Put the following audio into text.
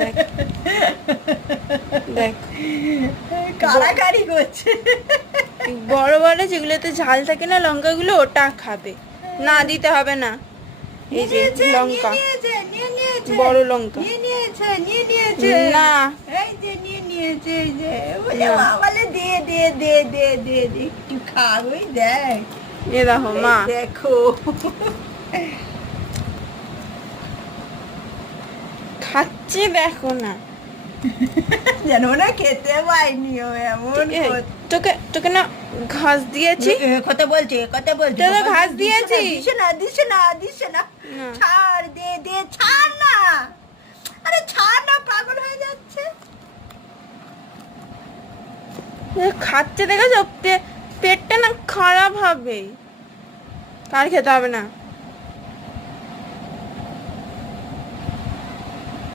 দেখ দেখ কাড়াকাড়ি করছে। বড় বড় যেগুলোতে ঝাল থাকে না লঙ্কাগুলো, ওটা খাবে, না দিতে হবে না। এই যে লঙ্কা, বড় লঙ্কা না, এই যে নিয়ে নিয়েছে, এই যে বলে না। মা বলে দে দে দে দে দে দে একটু খাওই দেখ। এ দেখো মা এই দেখো খাচ্ছে, দেখো না। যেন না খেতে পাইনি ও এমন এই, করছে। তোকে তোকে না ঘাস দিয়েছি, কথা বলছে কথা বলছে। তোকে বাবা, ঘাস দিছে না, দিয়েছি। দিছে না দিছে না দিছে না। না। ছাড় দে দে ছাড় না, আরে ছাড় না, পাগল হয়ে যাচ্ছে। খাচ্ছে দেখেছো, পেটটা না খারাপ হবে, আর খেতে হবে না।